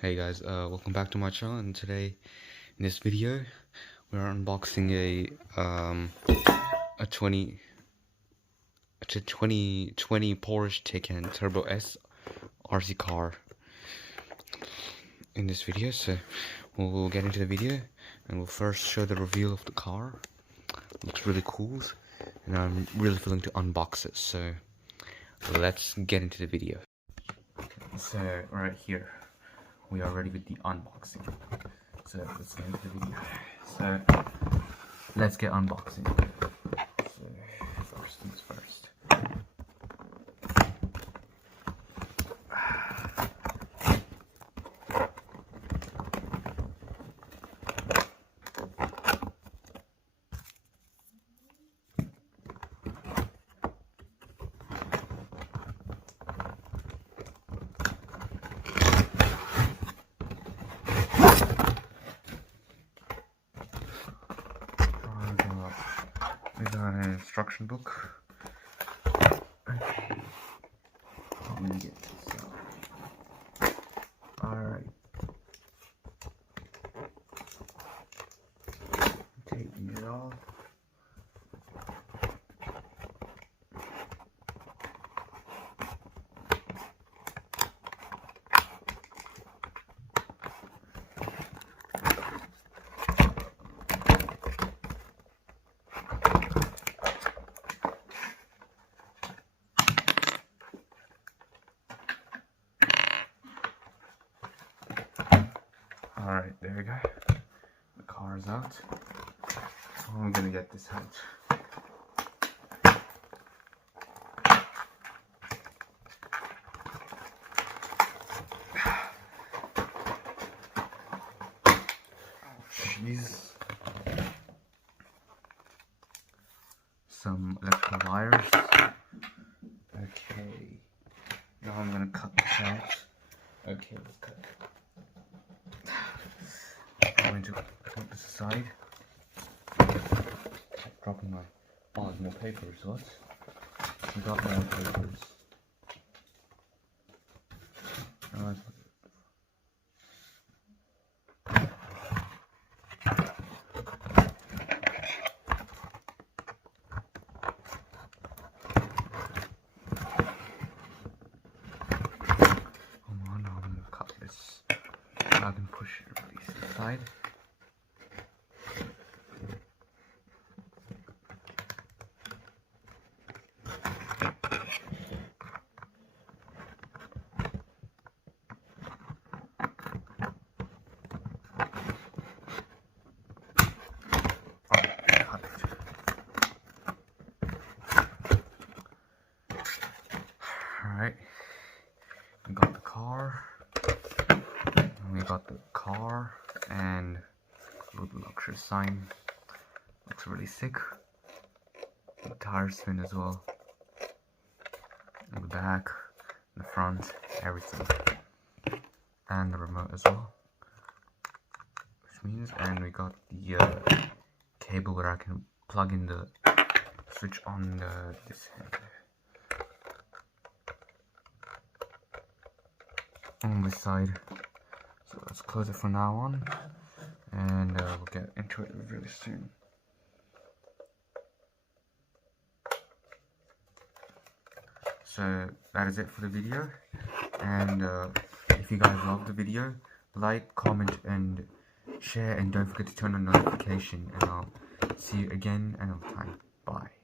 Hey guys, welcome back to my channel, and today in this video we're unboxing a 2020 Porsche Taycan Turbo S RC car in this video. So we'll get into the video and we'll first show the reveal of the car. It looks really cool and I'm really feeling to unbox it, so let's get into the video. So right here we are ready with the unboxing. So let's get into the video. So let's get unboxing. So first things first. We got an instruction book. Okay. Let me get this out. Alright. Taking it off. Alright, there we go. The car's out. I'm gonna get this out. Oh, jeez. Some electrical wires. Okay. Now I'm gonna cut this out. Okay, let's cut it. I'm going to put this aside. Dropping my... Oh, there's more papers, what? We got more papers. Hold on, I'm going to cut this. I can push it, release it aside. Alright, we got the car, and a little luxury sign. Looks really sick. The tire spin as well. In the back, the front, everything. And the remote as well. Which means, and we got the cable where I can plug in the switch on this hand. On this side. So let's close it from now on, and we'll get into it really soon. So that is it for the video, and if you guys love the video, like, comment and share, and don't forget to turn on notification, and I'll see you again another time. Bye.